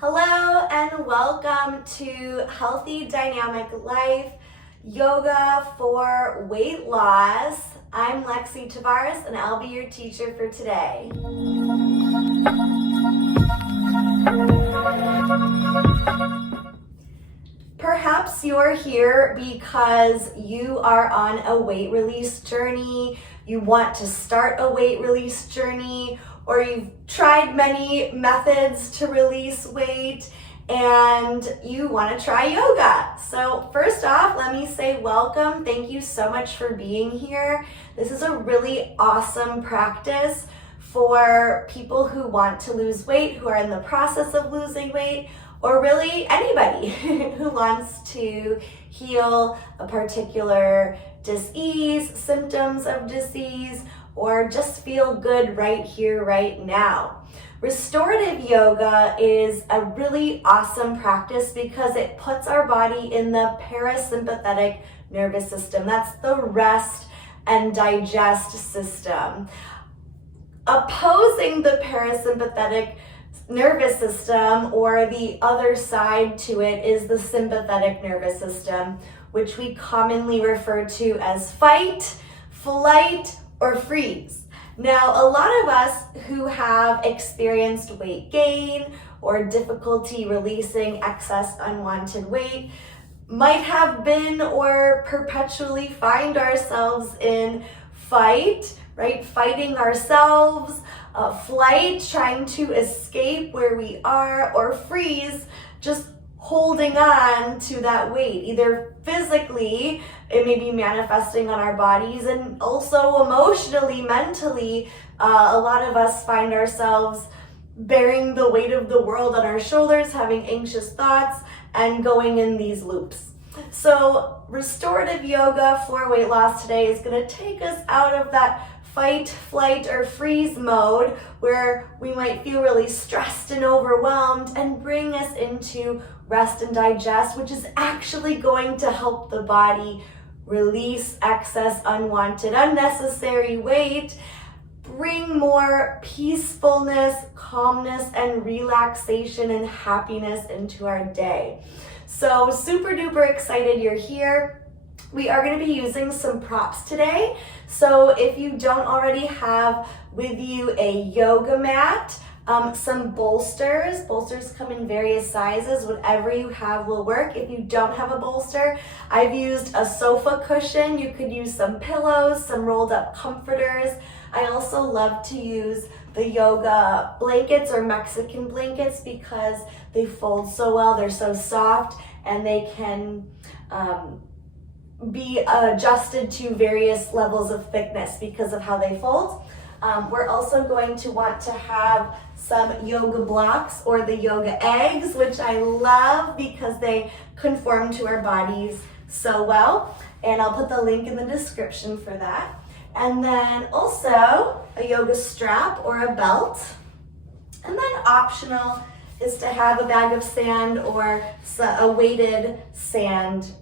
Hello and welcome to Healthy Dynamic Life Yoga for Weight Loss. I'm Lexi Tavares and I'll be your teacher for today. Perhaps you're here because you are on a weight release journey, you want to start a weight release journey, or you've tried many methods to release weight and you want to try yoga. So first off, let me say welcome. Thank you so much for being here. This is a really awesome practice for people who want to lose weight, who are in the process of losing weight, or really anybody who wants to heal a particular disease, symptoms of disease, or just feel good right here, right now. Restorative yoga is a really awesome practice because it puts our body in the parasympathetic nervous system. That's the rest and digest system. Opposing the parasympathetic nervous system, or the other side to it, is the sympathetic nervous system, which we commonly refer to as fight, flight, or freeze. Now, a lot of us who have experienced weight gain or difficulty releasing excess unwanted weight might have been or perpetually find ourselves in fight, right? Fighting ourselves, flight, trying to escape where we are, or freeze, just holding on to that weight, either physically, it may be manifesting on our bodies, and also emotionally, mentally. A lot of us find ourselves bearing the weight of the world on our shoulders, having anxious thoughts, and going in these loops. So restorative yoga for weight loss today is going to take us out of that fight, flight, or freeze mode where we might feel really stressed and overwhelmed, and bring us into rest and digest, which is actually going to help the body release excess, unwanted, unnecessary weight, bring more peacefulness, calmness, and relaxation and happiness into our day. So super duper excited you're here. We are going to be using some props today. So if you don't already have with you a yoga mat, some bolsters come in various sizes. Whatever you have will work. If you don't have a bolster, I've used a sofa cushion. You could use some pillows, some rolled up comforters. I also love to use the yoga blankets or Mexican blankets because they fold so well. They're so soft and they can be adjusted to various levels of thickness because of how they fold. We're also going to want to have some yoga blocks or the yoga eggs, which I love because they conform to our bodies so well. And I'll put the link in the description for that. And then also a yoga strap or a belt. And then optional is to have a bag of sand or a weighted sand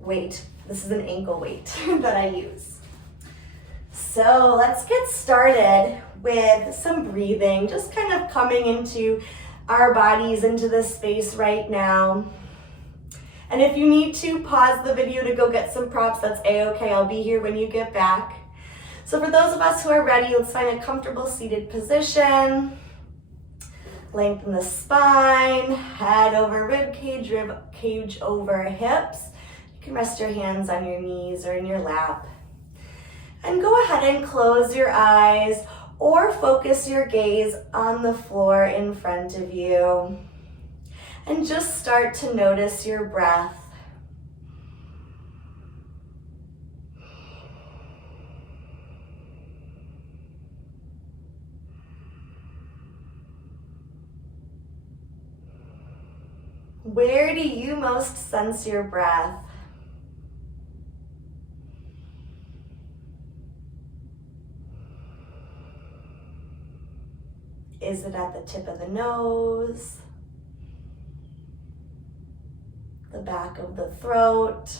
weight. This is an ankle weight that I use. So let's get started with some breathing, just kind of coming into our bodies, into this space right now. And if you need to pause the video to go get some props, that's a-okay. I'll be here when you get back. So for those of us who are ready, let's find a comfortable seated position. Lengthen the spine, head over rib cage over hips. You can rest your hands on your knees or in your lap. And go ahead and close your eyes or focus your gaze on the floor in front of you. And just start to notice your breath. Where do you most sense your breath? Is it at the tip of the nose, the back of the throat,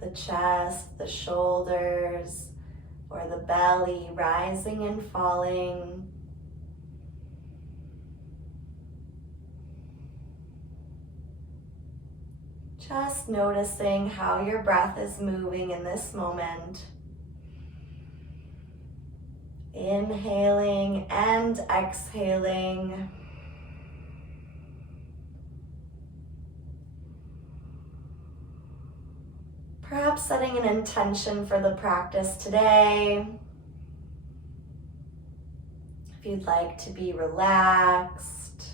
the chest, the shoulders, or the belly rising and falling? Just noticing how your breath is moving in this moment. Inhaling and exhaling. Perhaps setting an intention for the practice today. If you'd like to be relaxed,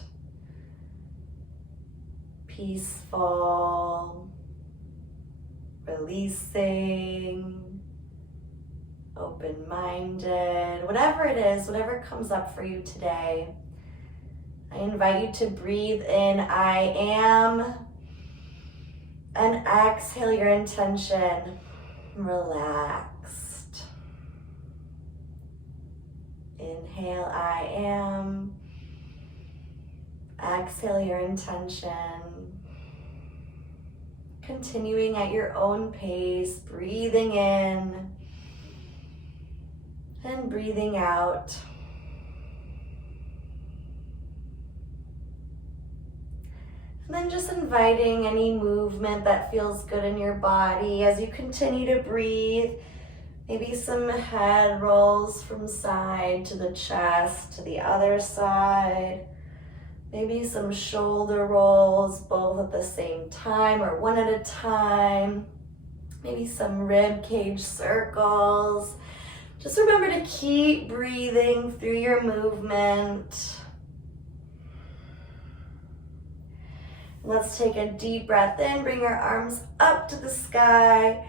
peaceful, releasing, open-minded, whatever it is, whatever comes up for you today, I invite you to breathe in, I am, and exhale your intention, relaxed. Inhale, I am. Exhale your intention. Continuing at your own pace, breathing in and breathing out. And then just inviting any movement that feels good in your body as you continue to breathe. Maybe some head rolls from side to the chest to the other side. Maybe some shoulder rolls, both at the same time or one at a time. Maybe some rib cage circles. Just remember to keep breathing through your movement. Let's take a deep breath in, bring our arms up to the sky,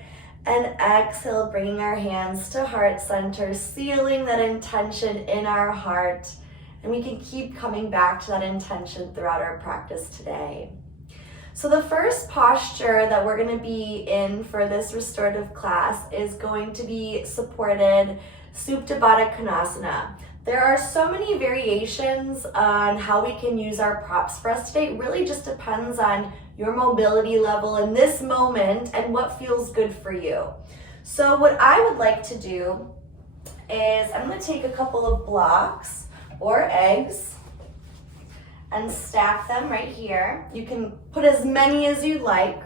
and exhale, bringing our hands to heart center, sealing that intention in our heart. And we can keep coming back to that intention throughout our practice today. So the first posture that we're going to be in for this restorative class is going to be supported supta baddha konasana. There are so many variations on how we can use our props for us today. It really just depends on your mobility level in this moment and what feels good for you. So what I would like to do is I'm going to take a couple of blocks or eggs and stack them right here. You can put as many as you'd like.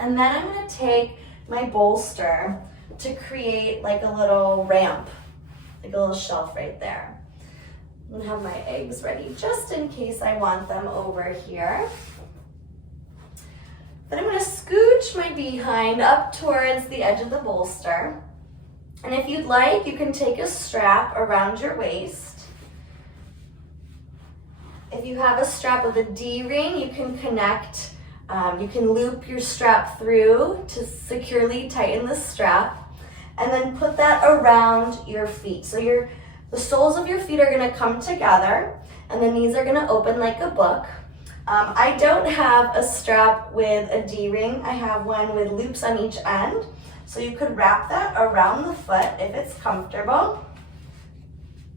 And then I'm going to take my bolster to create like a little ramp, like a little shelf right there. I'm gonna have my eggs ready just in case I want them over here. Then I'm gonna scooch my behind up towards the edge of the bolster. And if you'd like, you can take a strap around your waist. If you have a strap with a D-ring, you can connect, you can loop your strap through to securely tighten the strap. And then put that around your feet. So the soles of your feet are gonna come together and the knees are gonna open like a book. I don't have a strap with a D-ring. I have one with loops on each end. So you could wrap that around the foot if it's comfortable.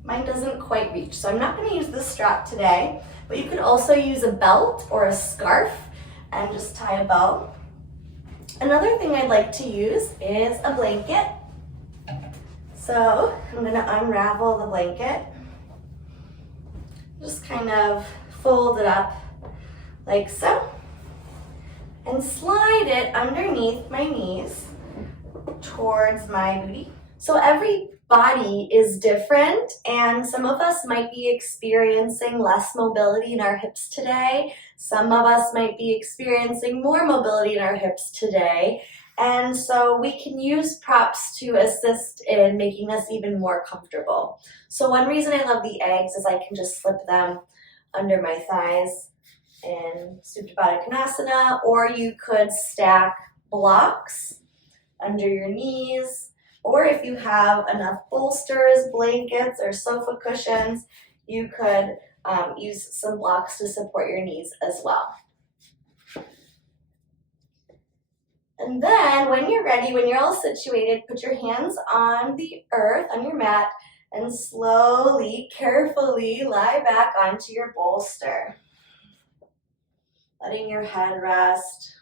Mine doesn't quite reach, so I'm not gonna use this strap today, but you could also use a belt or a scarf and just tie a bow. Another thing I'd like to use is a blanket. So I'm gonna unravel the blanket. Just kind of fold it up like so. And slide it underneath my knees towards my booty. So every body is different, and some of us might be experiencing less mobility in our hips today. Some of us might be experiencing more mobility in our hips today. And so we can use props to assist in making us even more comfortable. So one reason I love the eggs is I can just slip them under my thighs in supta baddha konasana, or you could stack blocks under your knees, or if you have enough bolsters, blankets, or sofa cushions, you could use some blocks to support your knees as well. And then when you're ready, when you're all situated, put your hands on the earth, on your mat, and slowly, carefully lie back onto your bolster. Letting your head rest.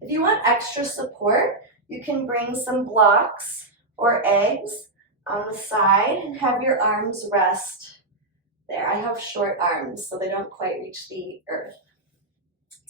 If you want extra support, you can bring some blocks or eggs on the side and have your arms rest there. I have short arms, so they don't quite reach the earth.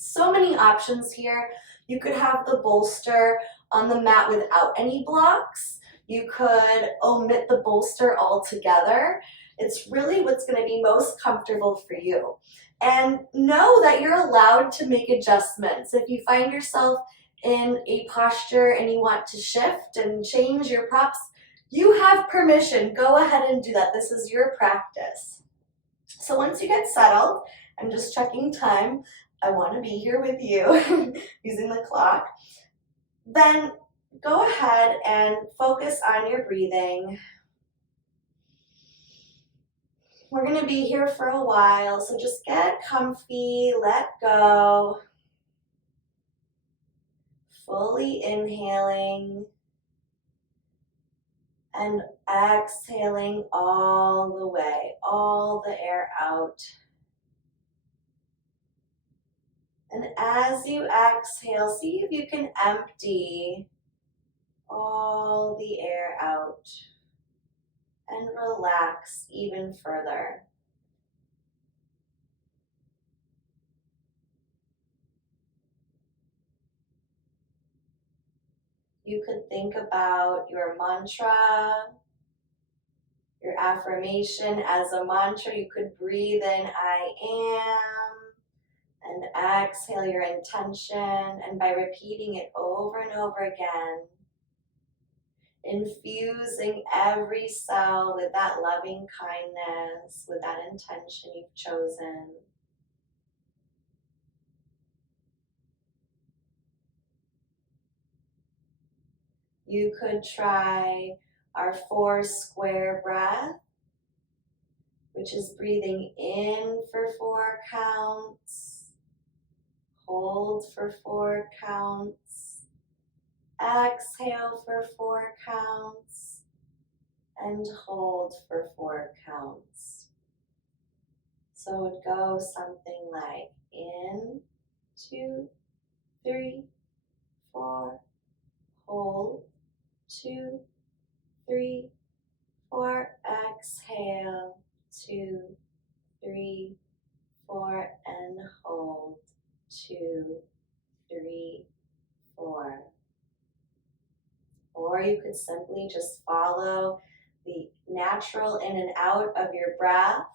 So many options here. You could have the bolster on the mat without any blocks. You could omit the bolster altogether. It's really what's going to be most comfortable for you. And know that you're allowed to make adjustments. If you find yourself in a posture and you want to shift and change your props, you have permission. Go ahead and do that. This is your practice. So once you get settled, I'm just checking time. I want to be here with you using the clock. Then go ahead and focus on your breathing. We're going to be here for a while, so just get comfy, let go. Fully inhaling and exhaling all the way, all the air out. And as you exhale, see if you can empty all the air out and relax even further. You could think about your mantra, your affirmation as a mantra. You could breathe in, I am, and exhale your intention. And by repeating it over and over again, infusing every cell with that loving kindness, with that intention you've chosen. You could try our 4 square breath, which is breathing in for 4 counts, hold for 4 counts, exhale for 4 counts, and hold for 4 counts. So it would go something like in, 2, 3, 4, hold, 2, 3, 4, exhale, 2, 3, 4, and hold, 2, 3, 4. Or you could simply just follow the natural in and out of your breath.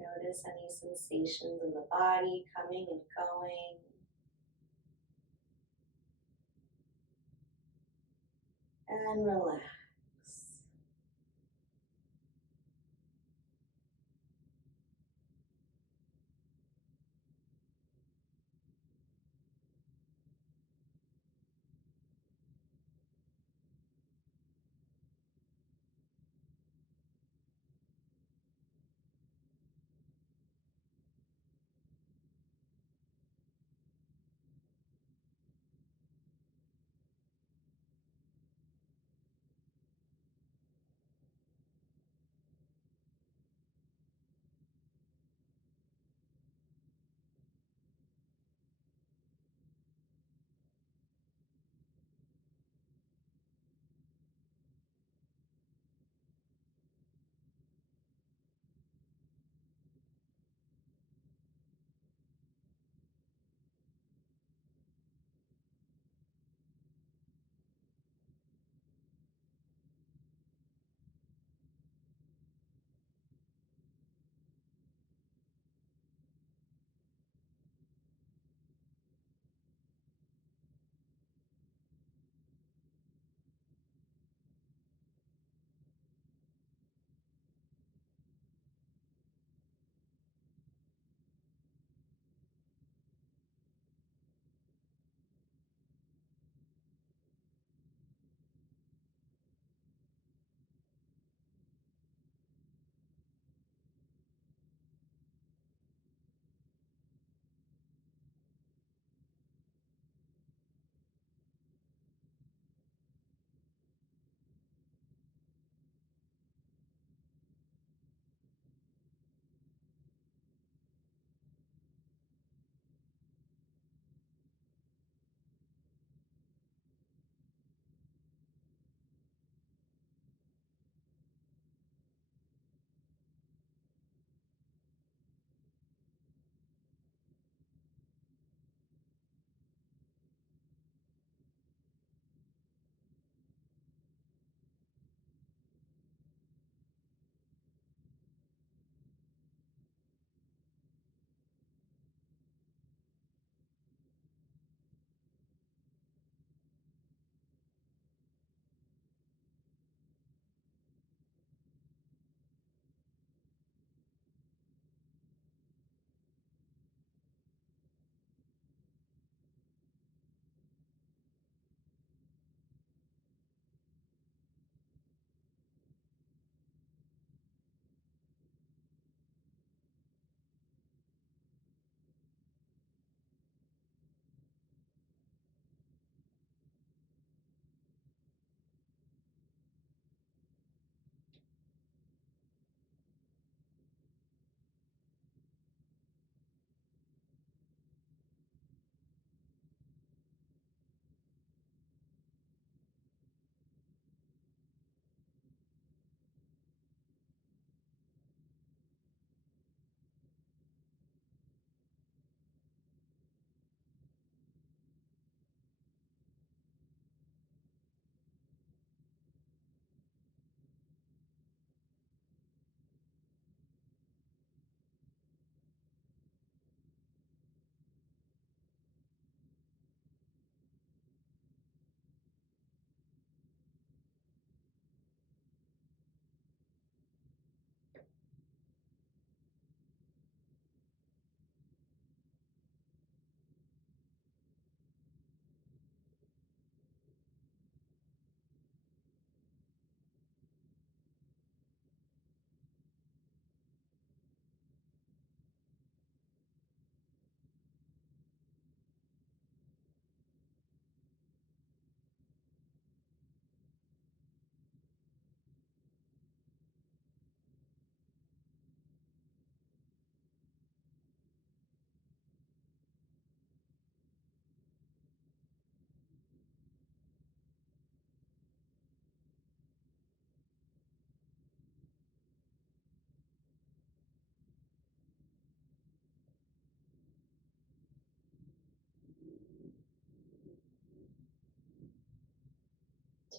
Notice any sensations in the body coming and going. And relax.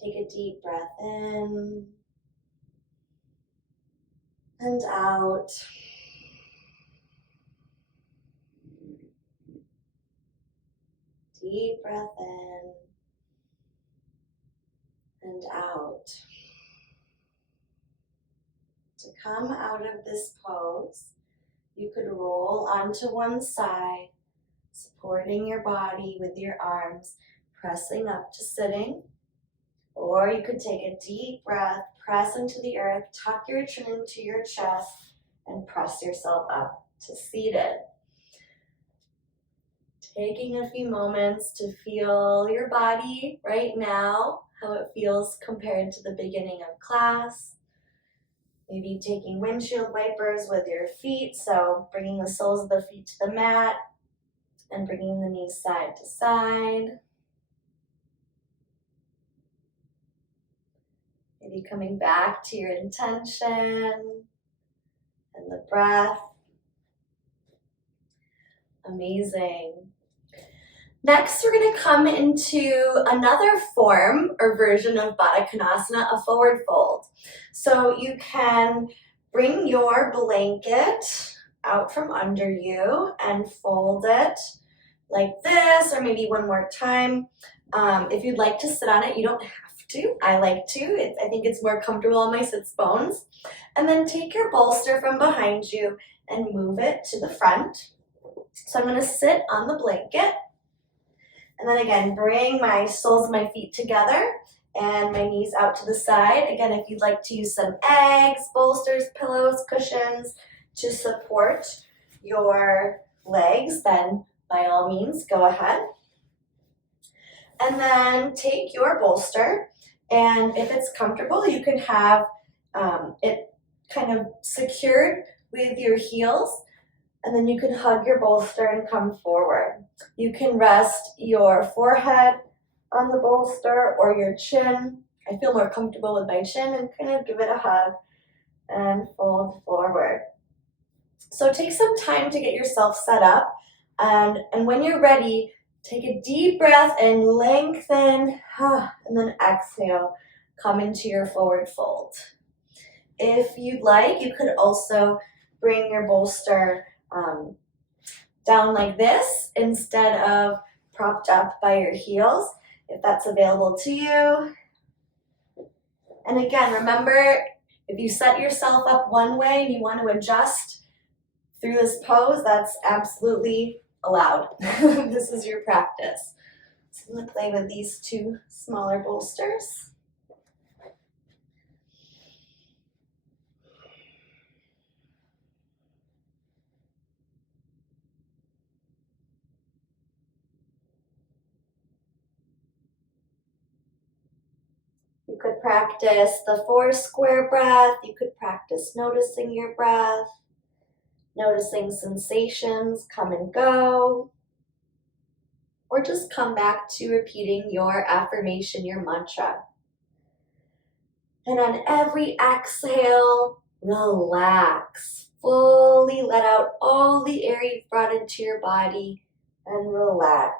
Take a deep breath in and out. Deep breath in and out. To come out of this pose, you could roll onto one side, supporting your body with your arms, pressing up to sitting. Or you could take a deep breath, press into the earth, tuck your chin into your chest, and press yourself up to seated. Taking a few moments to feel your body right now, how it feels compared to the beginning of class. Maybe taking windshield wipers with your feet, so bringing the soles of the feet to the mat and bringing the knees side to side. Maybe coming back to your intention and the breath. Amazing. Next, we're going to come into another form or version of baddha konasana, a forward fold. So you can bring your blanket out from under you and fold it like this, or maybe one more time. If you'd like to sit on it, you don't have to. I like to. I think it's more comfortable on my sits bones. And then take your bolster from behind you and move it to the front. So I'm going to sit on the blanket. And then again, bring my soles of my feet together and my knees out to the side. Again, if you'd like to use some eggs, bolsters, pillows, cushions to support your legs, then by all means, go ahead. And then take your bolster, and if it's comfortable, you can have it kind of secured with your heels, and then you can hug your bolster and come forward. You can rest your forehead on the bolster or your chin. I feel more comfortable with my chin, and kind of give it a hug and fold forward. So take some time to get yourself set up, and when you're ready, take a deep breath and lengthen, and then exhale, come into your forward fold. If you'd like, you could also bring your bolster down like this instead of propped up by your heels, if that's available to you. And again, remember, if you set yourself up one way and you want to adjust through this pose, that's absolutely allowed. This is your practice. So I'm going to play with these two smaller bolsters. You could practice the 4 square breath. You could practice noticing your breath, noticing sensations come and go, or just come back to repeating your affirmation, your mantra. And on every exhale, relax. Fully let out all the air you've brought into your body and relax.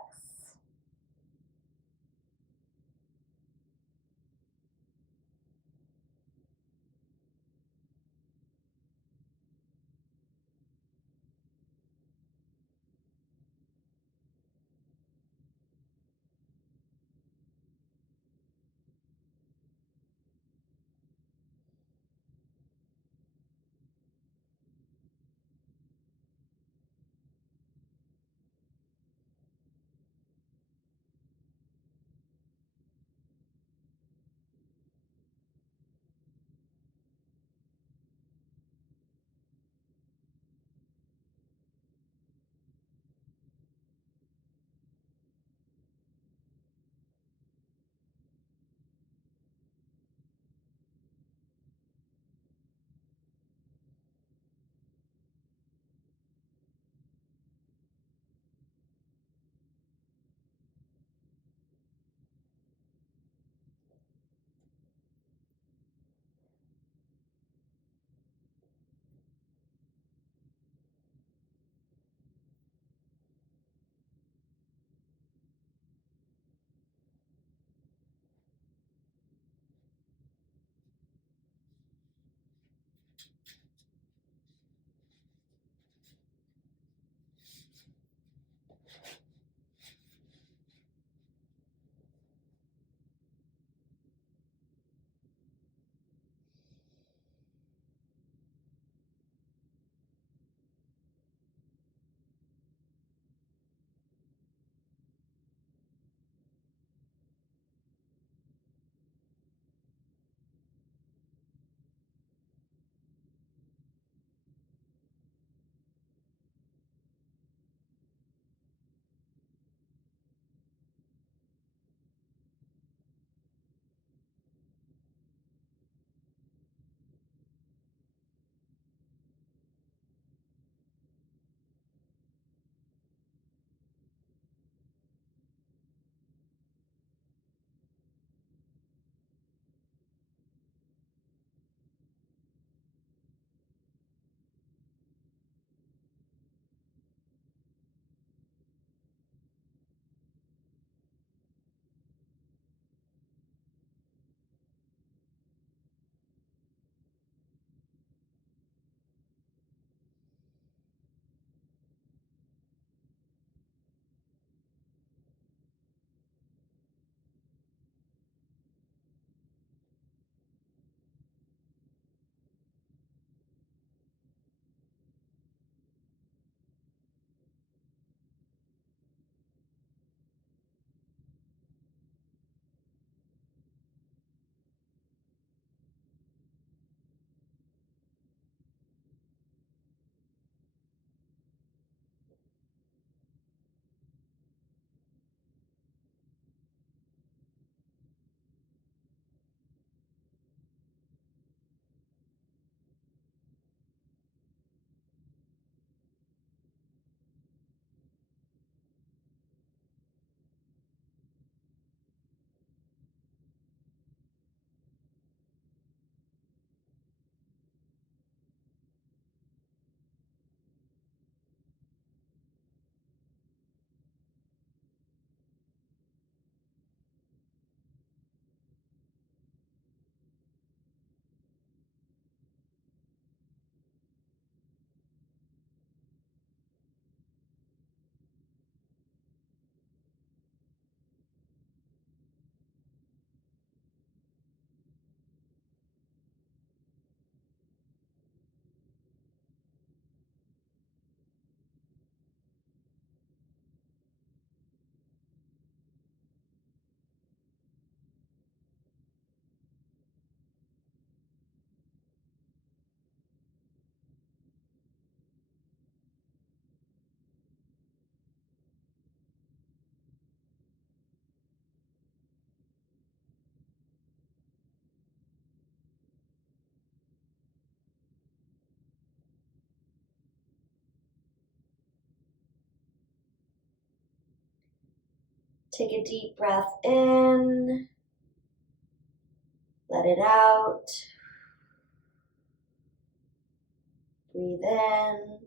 Take a deep breath in. Let it out. Breathe in.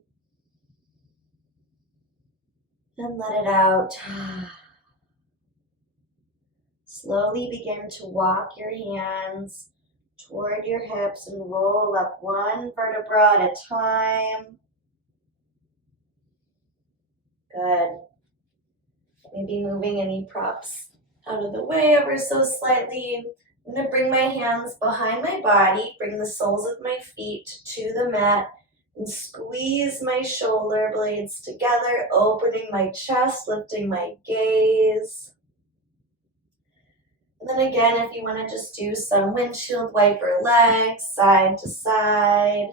And let it out. Slowly begin to walk your hands toward your hips and roll up one vertebra at a time. Good. Maybe moving any props out of the way ever so slightly. I'm going to bring my hands behind my body, bring the soles of my feet to the mat, and squeeze my shoulder blades together, opening my chest, lifting my gaze. And then again, if you want to just do some windshield wiper legs, side to side.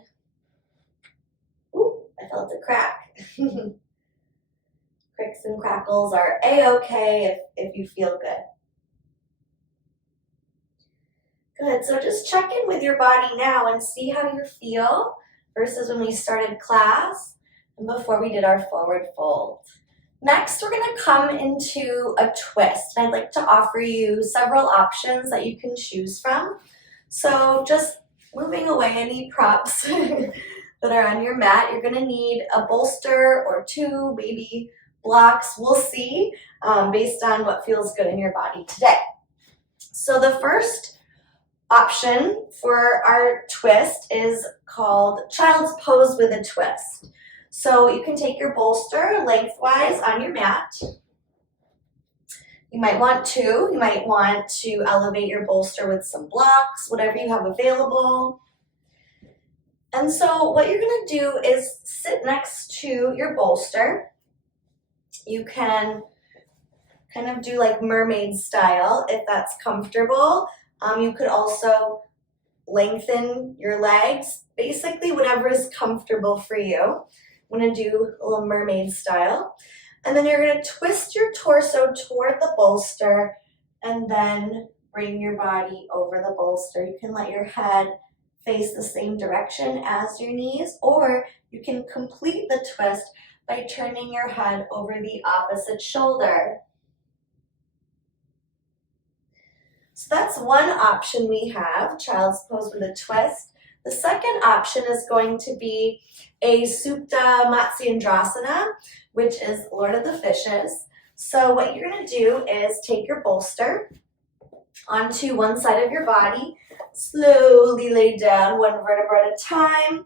Ooh, I felt a crack. Cricks and crackles are a-okay if you feel good. Good, so just check in with your body now and see how you feel versus when we started class and before we did our forward fold. Next, we're going to come into a twist. I'd like to offer you several options that you can choose from. So just moving away any props that are on your mat, you're going to need a bolster or two, maybe blocks. We'll see based on what feels good in your body today. So the first option for our twist is called Child's Pose with a Twist. So you can take your bolster lengthwise on your mat. You might want to elevate your bolster with some blocks, whatever you have available. And so what you're going to do is sit next to your bolster. You can kind of do like mermaid style if that's comfortable. You could also lengthen your legs, basically whatever is comfortable for you. I'm going to do a little mermaid style. And then you're going to twist your torso toward the bolster and then bring your body over the bolster. You can let your head face the same direction as your knees, or you can complete the twist by turning your head over the opposite shoulder. So that's one option we have, Child's Pose with a Twist. The second option is going to be a supta Matsyendrasana, which is Lord of the Fishes. So what you're going to do is take your bolster onto one side of your body, slowly lay down one vertebra at a time,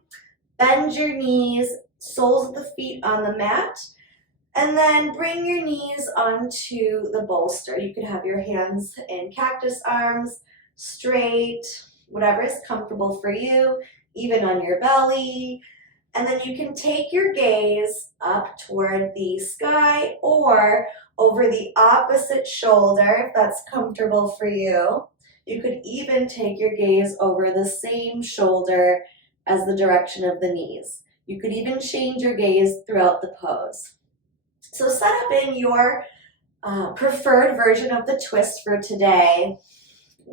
bend your knees, soles of the feet on the mat, and then bring your knees onto the bolster. You could have your hands in cactus arms, straight, whatever is comfortable for you, even on your belly. And then you can take your gaze up toward the sky or over the opposite shoulder if that's comfortable for you. You could even take your gaze over the same shoulder as the direction of the knees. You could even change your gaze throughout the pose. So set up in your preferred version of the twist for today.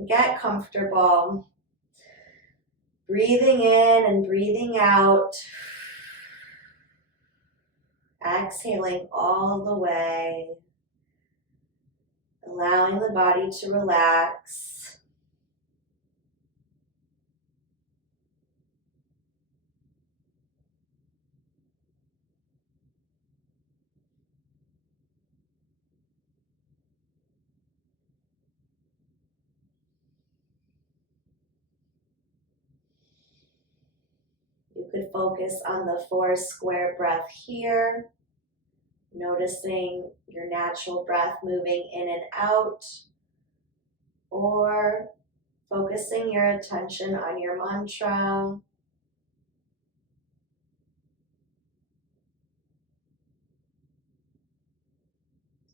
Get comfortable. Breathing in and breathing out. Exhaling all the way. Allowing the body to relax. You could focus on the 4 square breath here, noticing your natural breath moving in and out, or focusing your attention on your mantra.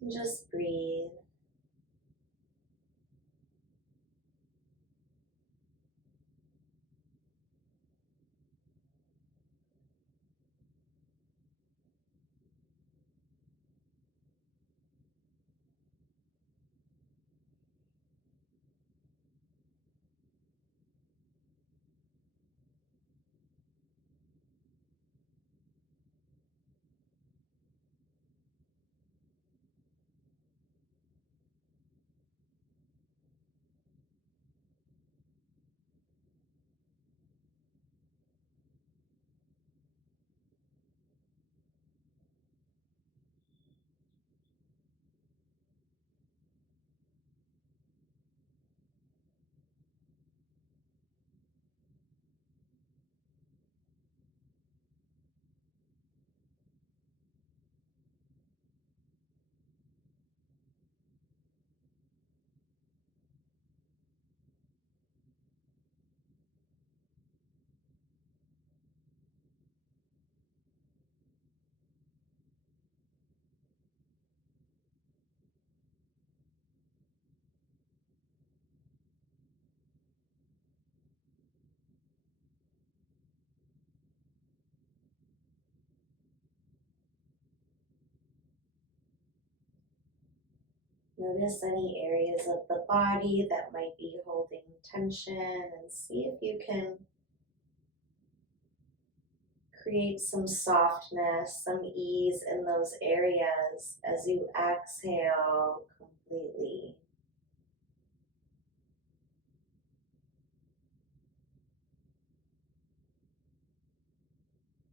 And just breathe. Notice any areas of the body that might be holding tension and see if you can create some softness, some ease in those areas as you exhale completely.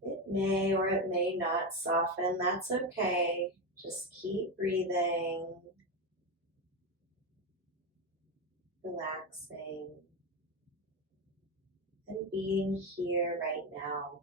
It may or it may not soften, that's okay. Just keep breathing, relaxing, and being here right now.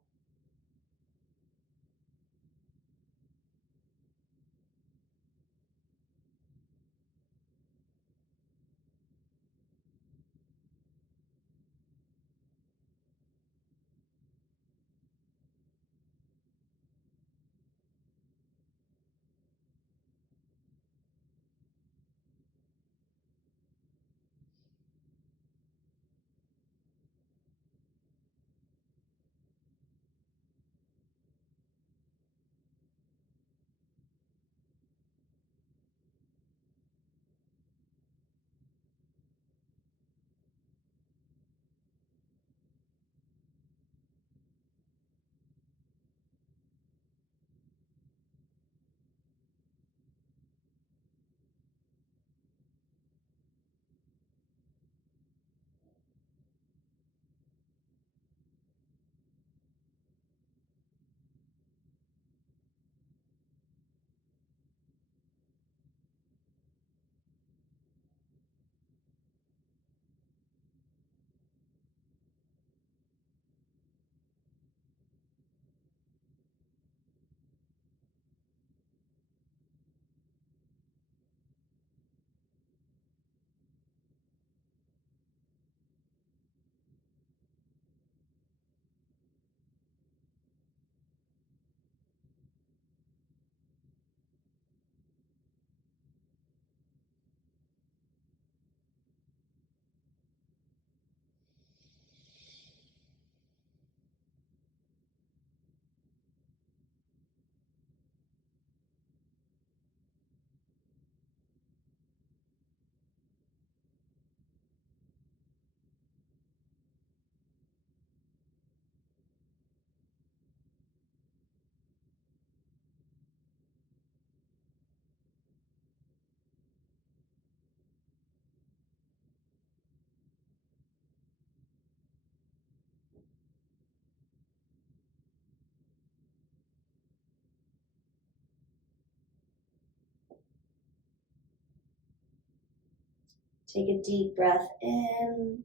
Take a deep breath in.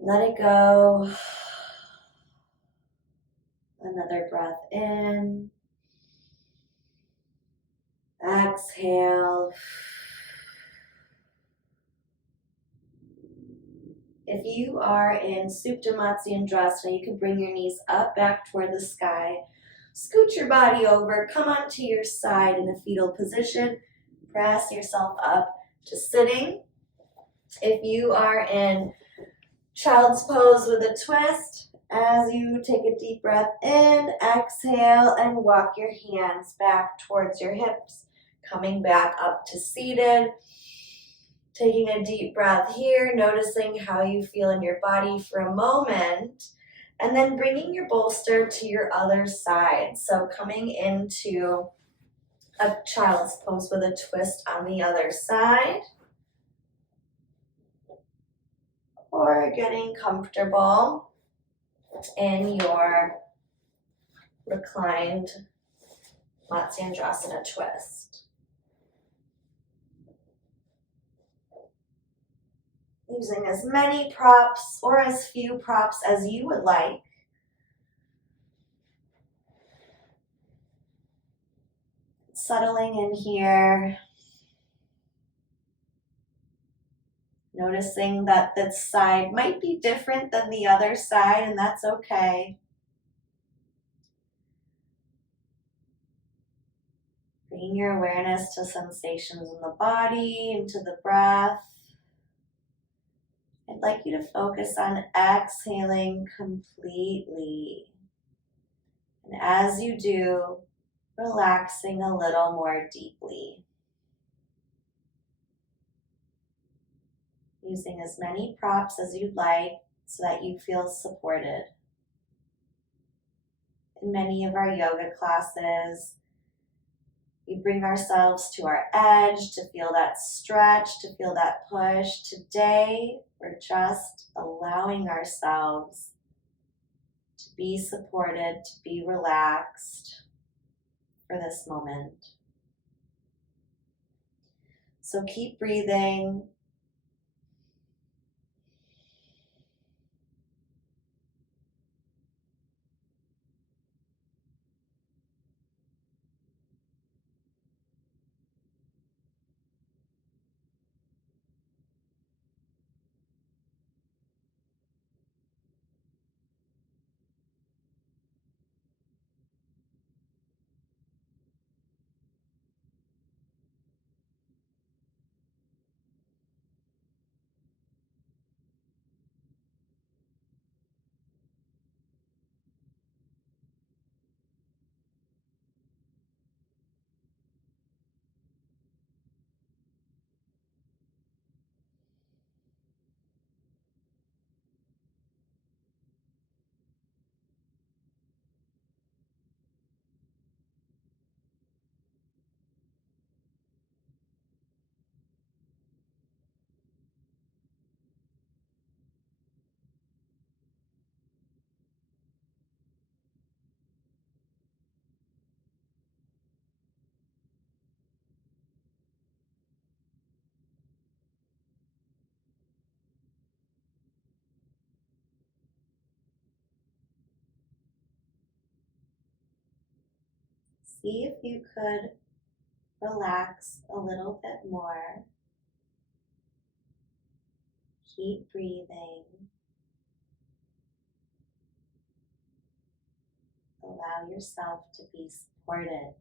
Let it go. Another breath in. Exhale. If you are in supta Matsyendrasana, you can bring your knees up back toward the sky. Scoot your body over. Come onto your side in a fetal position. Press yourself up to sitting. If you are in child's pose with a twist, as you take a deep breath in, exhale, and walk your hands back towards your hips, coming back up to seated. Taking a deep breath here, noticing how you feel in your body for a moment, and then bringing your bolster to your other side. So coming into a child's pose with a twist on the other side, or getting comfortable in your reclined Matsyendrasana twist. Using as many props or as few props as you would like. Settling in here. Noticing that this side might be different than the other side, and that's okay. Bringing your awareness to sensations in the body, into the breath. I'd like you to focus on exhaling completely. And as you do, relaxing a little more deeply. using as many props as you'd like so that you feel supported. In many of our yoga classes, we bring ourselves to our edge to feel that stretch, to feel that push. Today, we're just allowing ourselves to be supported, to be relaxed for this moment. So keep breathing. See if you could relax a little bit more. Keep breathing. Allow yourself to be supported.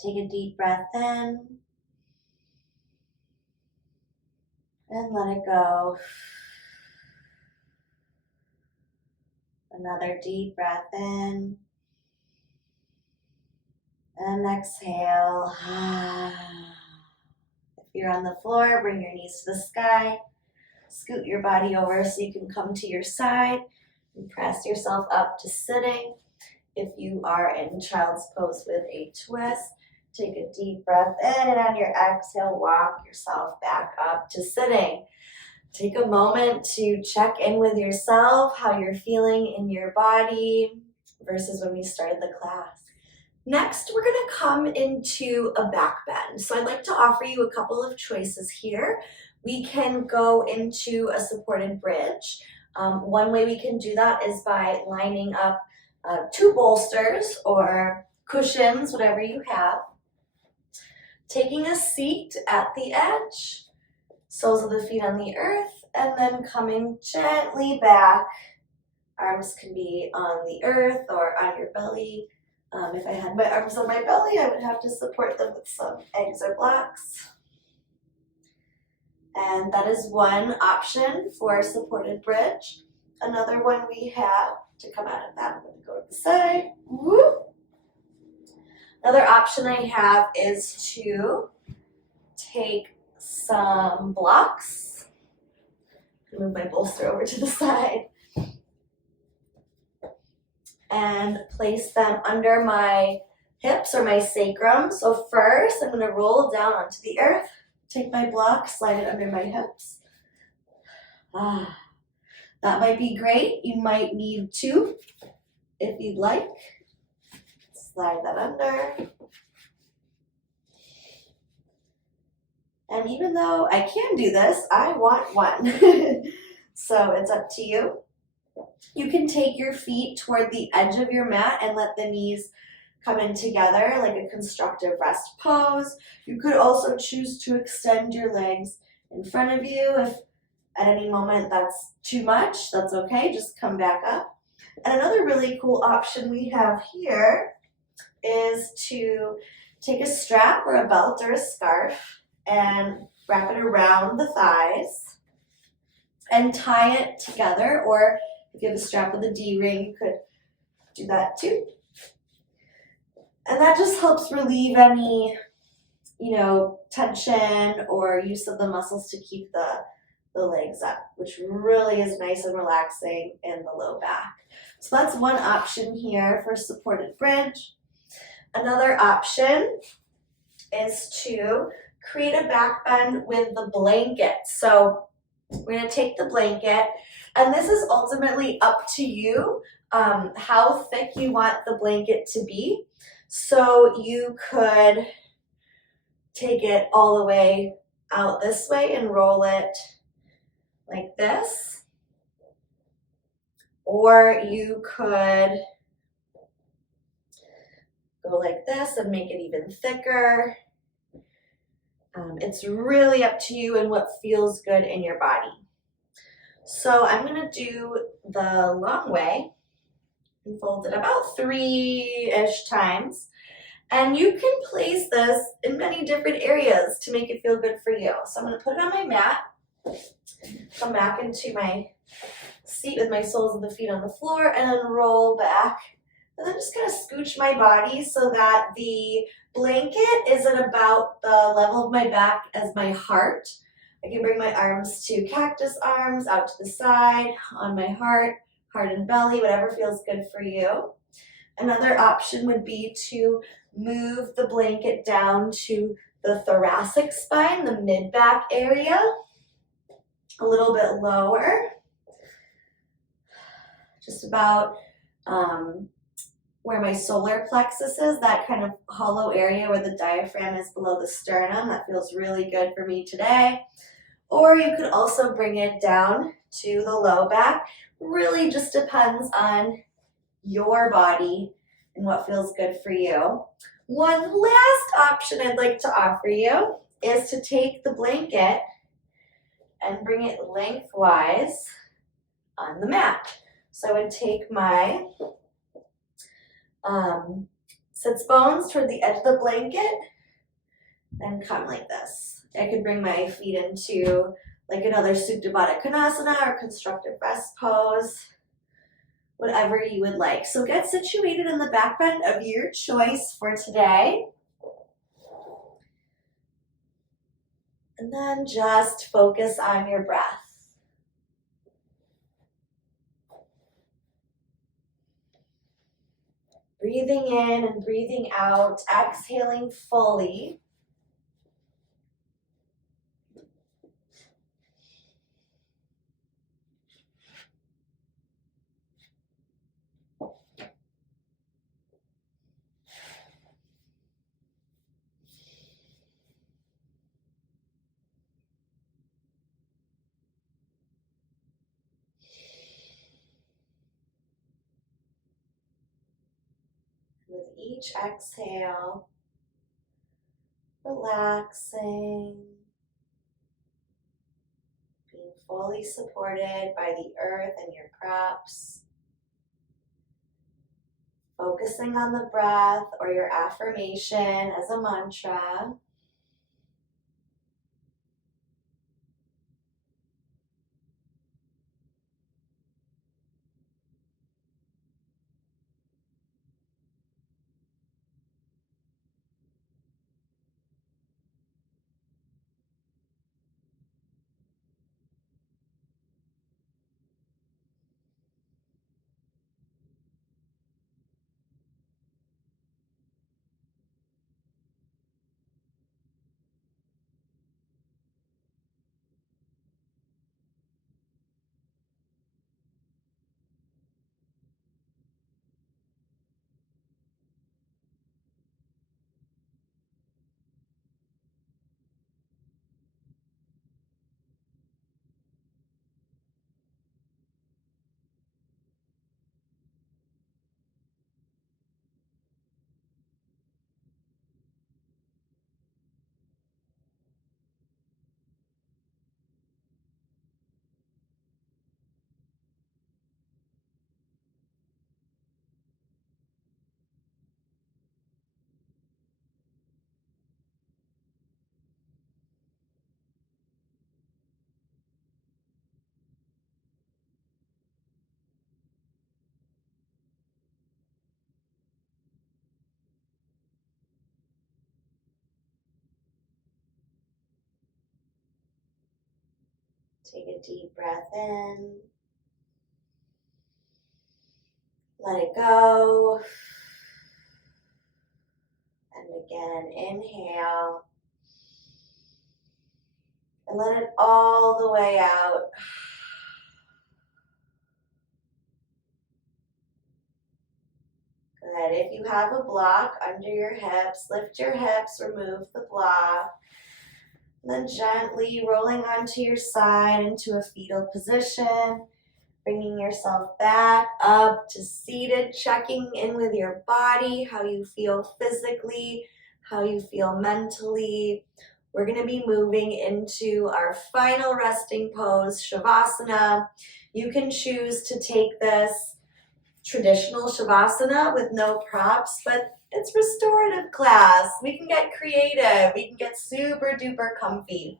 Take a deep breath in and let it go. Another deep breath in and exhale. If you're on the floor, bring your knees to the sky. Scoot your body over so you can come to your side and press yourself up to sitting. If you are in child's pose with a twist, take a deep breath in, and on your exhale, walk yourself back up to sitting. Take a moment to check in with yourself, how you're feeling in your body versus when we started the class. Next, we're going to come into a back bend. So I'd like to offer you a couple of choices here. We can go into a supported bridge. One way we can do that is by lining up two bolsters or cushions, whatever you have. Taking a seat at the edge, soles of the feet on the earth, and then coming gently back. Arms can be on the earth or on your belly. If I had my arms on my belly, I would have to support them with some eggs or blocks. And that is one option for supported bridge. Another one we have to come out of that, I'm going to go to the side. Whoop. Another option I have is to take some blocks. Move my bolster over to the side. And place them under my hips or my sacrum. So first, I'm going to roll down onto the earth. Take my block, slide it under my hips. That might be great. You might need two if you'd like. Slide that under. And even though I can do this, I want one. So it's up to you. You can take your feet toward the edge of your mat and let the knees come in together like a constructive rest pose. You could also choose to extend your legs in front of you. If at any moment that's too much, that's okay, just come back up. And another really cool option we have here is to take a strap or a belt or a scarf and wrap it around the thighs and tie it together, or if you have a strap with a D-ring, you could do that too. And that just helps relieve any, tension or use of the muscles to keep the legs up, which really is nice and relaxing in the low back. So that's one option here for supported bridge. Another option is to create a back bend with the blanket. So we're going to take the blanket, and this is ultimately up to you how thick you want the blanket to be. So you could take it all the way out this way and roll it like this. Or you could go like this and make it even thicker. It's really up to you and what feels good in your body. So I'm going to do the long way and fold it about 3-ish times. And you can place this in many different areas to make it feel good for you. So I'm going to put it on my mat, come back into my seat with my soles of the feet on the floor, and then roll back. And then just kind of scooch my body so that the blanket is at about the level of my back as my heart. I can bring my arms to cactus arms, out to the side, on my heart and belly, whatever feels good for you. Another option would be to move the blanket down to the thoracic spine, the mid-back area, a little bit lower, just about where my solar plexus is, that kind of hollow area where the diaphragm is below the sternum. That feels really good for me today. Or you could also bring it down to the low back. Really just depends on your body and what feels good for you. One last option I'd like to offer you is to take the blanket and bring it lengthwise on the mat. So I would take my Sits bones toward the edge of the blanket, and come like this. I could bring my feet into like another supta baddha konasana or constructive rest pose, whatever you would like. So get situated in the back bend of your choice for today. And then just focus on your breath. Breathing in and breathing out, exhaling fully. With each exhale, relaxing, being fully supported by the earth and your props. Focusing on the breath or your affirmation as a mantra. Take a deep breath in. Let it go. And again, inhale. And let it all the way out. Good. If you have a block under your hips, lift your hips, remove the block. And then gently rolling onto your side into a fetal position. Bringing yourself back up to seated, checking in with your body, how you feel physically, how you feel mentally. We're going to be moving into our final resting pose, shavasana. You can choose to take this traditional shavasana with no props, but it's restorative class. We can get creative. We can get super duper comfy.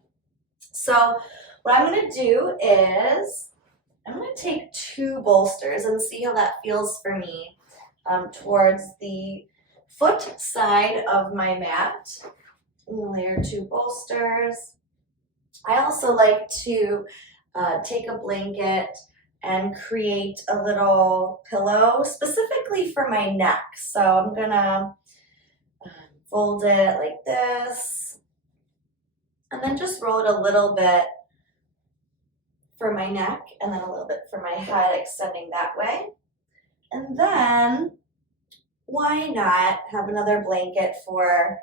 So what I'm going to do is I'm going to take 2 bolsters and see how that feels for me towards the foot side of my mat. Layer 2 bolsters. I also like to take a blanket and create a little pillow specifically for my neck. So I'm going to fold it like this and then just roll it a little bit for my neck and then a little bit for my head, extending that way. And then why not have another blanket for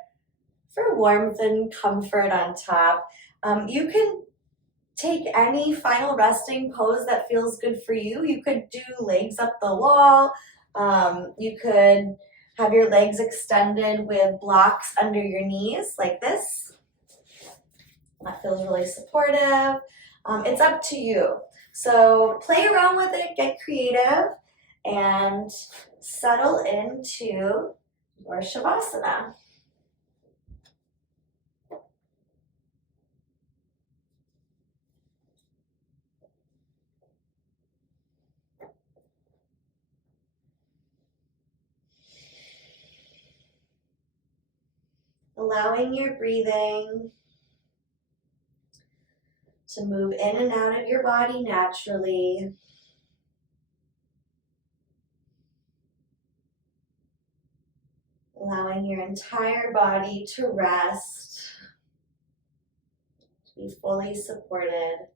warmth and comfort on top. You can take any final resting pose that feels good for you. You could do legs up the wall. You could have your legs extended with blocks under your knees like this. That feels really supportive. It's up to you. So play around with it, get creative, and settle into or shavasana. Allowing your breathing to move in and out of your body naturally. Allowing your entire body to rest, to be fully supported.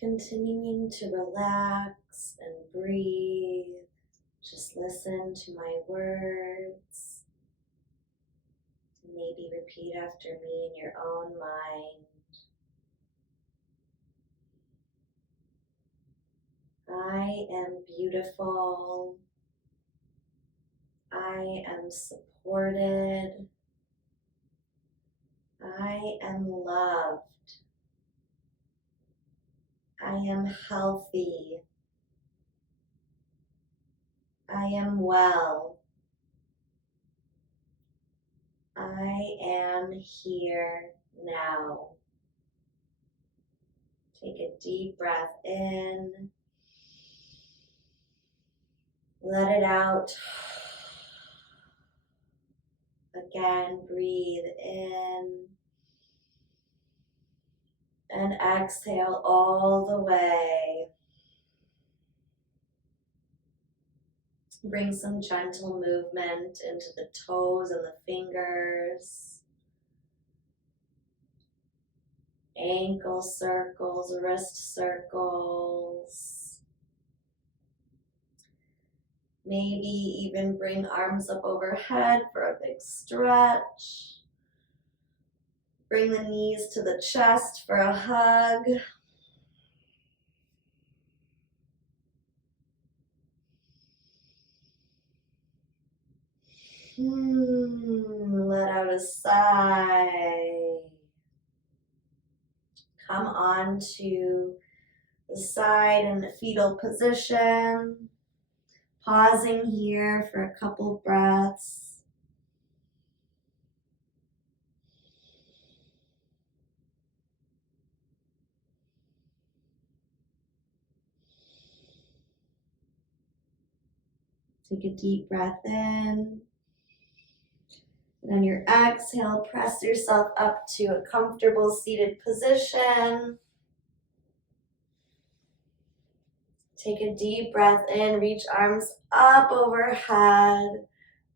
Continuing to relax and breathe. Just listen to my words. Maybe repeat after me in your own mind. I am beautiful. I am supported. I am loved. I am healthy. I am well. I am here now. Take a deep breath in. Let it out. Again, breathe in. And exhale all the way. Bring some gentle movement into the toes and the fingers. Ankle circles, wrist circles. Maybe even bring arms up overhead for a big stretch. Bring the knees to the chest for a hug. Let out a sigh. Come on to the side in the fetal position. Pausing here for a couple breaths. Take a deep breath in. And on your exhale, press yourself up to a comfortable seated position. Take a deep breath in, reach arms up overhead.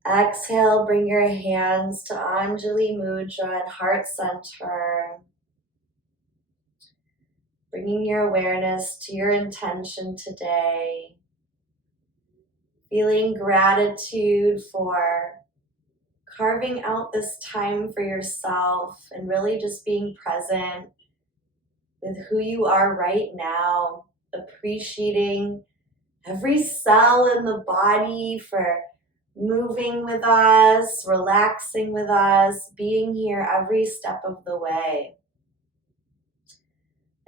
Exhale, bring your hands to Anjali Mudra and heart center. Bringing your awareness to your intention today. Feeling gratitude for carving out this time for yourself and really just being present with who you are right now, appreciating every cell in the body for moving with us, relaxing with us, being here every step of the way.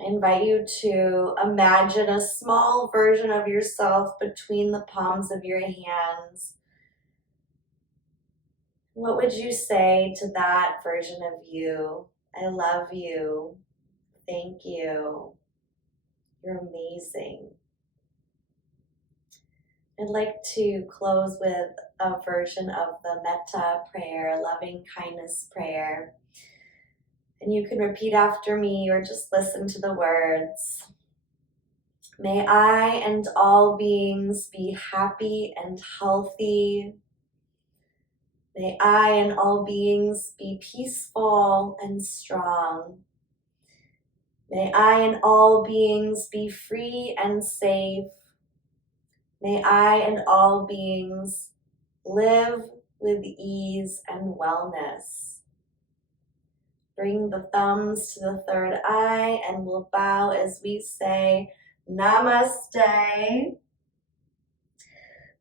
I invite you to imagine a small version of yourself between the palms of your hands. What would you say to that version of you? I love you. Thank you. You're amazing. I'd like to close with a version of the metta prayer, loving kindness prayer. And you can repeat after me or just listen to the words. May I and all beings be happy and healthy. May I and all beings be peaceful and strong. May I and all beings be free and safe. May I and all beings live with ease and wellness. Bring the thumbs to the third eye and we'll bow as we say Namaste.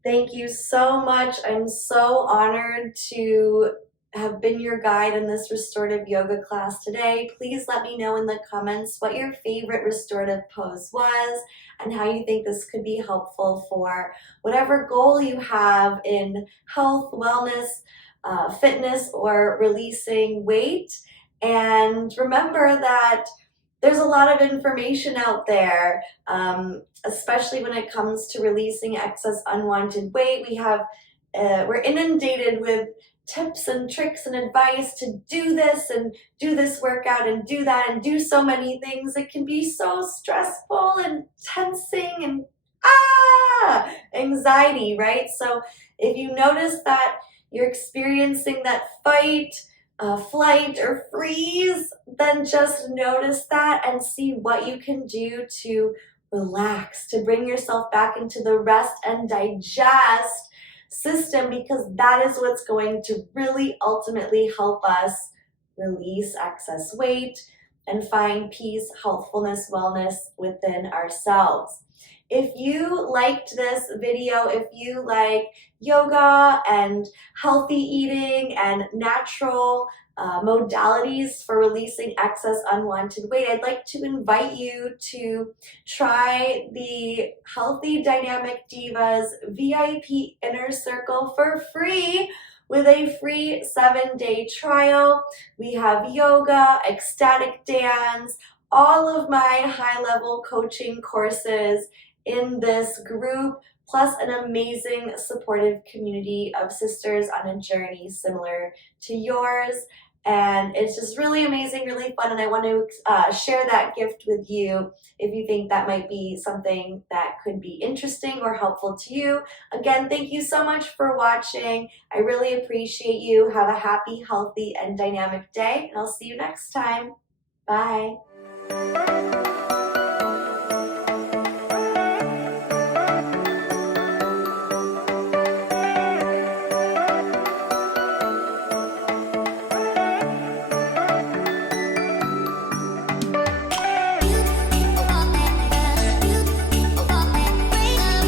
Thank you so much. I'm so honored to have been your guide in this restorative yoga class today. Please let me know in the comments what your favorite restorative pose was and how you think this could be helpful for whatever goal you have in health, wellness, fitness, or releasing weight. And remember that there's a lot of information out there, especially when it comes to releasing excess unwanted weight. We're inundated with tips and tricks and advice to do this and do this workout and do that and do so many things. It can be so stressful and tensing and anxiety, right? So if you notice that you're experiencing that fight flight or freeze, then just notice that and see what you can do to relax, to bring yourself back into the rest and digest system, because that is what's going to really ultimately help us release excess weight and find peace, healthfulness, wellness within ourselves. If you liked this video, if you like yoga and healthy eating and natural modalities for releasing excess unwanted weight, I'd like to invite you to try the Healthy Dynamic Divas VIP Inner Circle for free with a free 7-day trial. We have yoga, ecstatic dance, all of my high-level coaching courses in this group, plus an amazing supportive community of sisters on a journey similar to yours. And it's just really amazing, really fun, and I want to share that gift with you if you think that might be something that could be interesting or helpful to you. Again, thank you so much for watching. I really appreciate you. Have a happy, healthy, and dynamic day, and I'll see you next time. Bye.